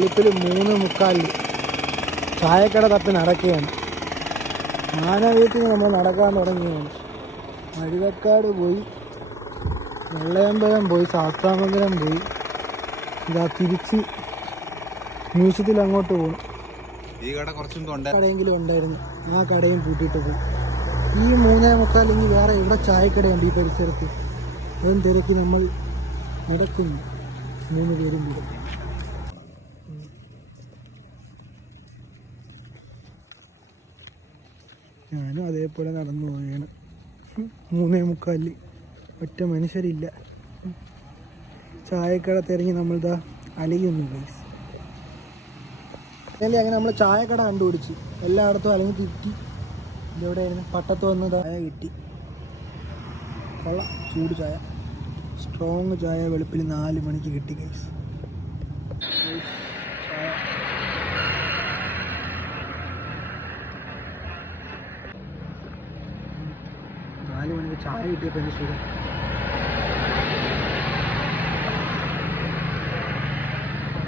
വെളുപ്പിൽ 3:45 ചായക്കട തപ്പി നടക്കുകയാണ്. മാനവീട്ടിൽ നമ്മൾ നടക്കാൻ തുടങ്ങിയാണ്. മരുവക്കാട് പോയി, വെള്ളയമ്പലം പോയി, ശാസ്താമംഗലം പോയി, ഇതാ തിരിച്ച് മ്യൂസിയത്തിൽ അങ്ങോട്ട് പോകും. ഈ കട കുറച്ചും കടയെങ്കിലും ഉണ്ടായിരുന്നു, ആ കടയും പൂട്ടിയിട്ട് പോയി. ഈ 3:45 ഇനി വേറെ ഇവിടെ ചായക്കടയുണ്ട് ഈ പരിസരത്ത്. അതും തിരക്കി നമ്മൾ നടക്കുന്നു 3 പേരും കൂടെ. ഞാനും അതേപോലെ നടന്നു പോവുകയാണ്. 3:45 ഒറ്റ മനുഷ്യരില്ല. ചായക്കട തിരഞ്ഞ് നമ്മളിതാ അലയുന്നു ഗൈസ്. അങ്ങനെ നമ്മൾ ചായക്കട കണ്ടുപിടിച്ച് എല്ലായിടത്തും അല്ലെങ്കിൽ തിറ്റി. ഇതെവിടെയായിരുന്നു? പട്ടത്ത് വന്ന് ചായ കിട്ടി. കൊള്ളാം, ചൂട് ചായ, സ്ട്രോങ് ചായ വെളുപ്പിൽ 4 മണിക്ക് കിട്ടി ഗൈസ്. ചായ 4 മണിക്ക് ചായ കിട്ടിയപ്പോൾ എൻ്റെ സുഖം.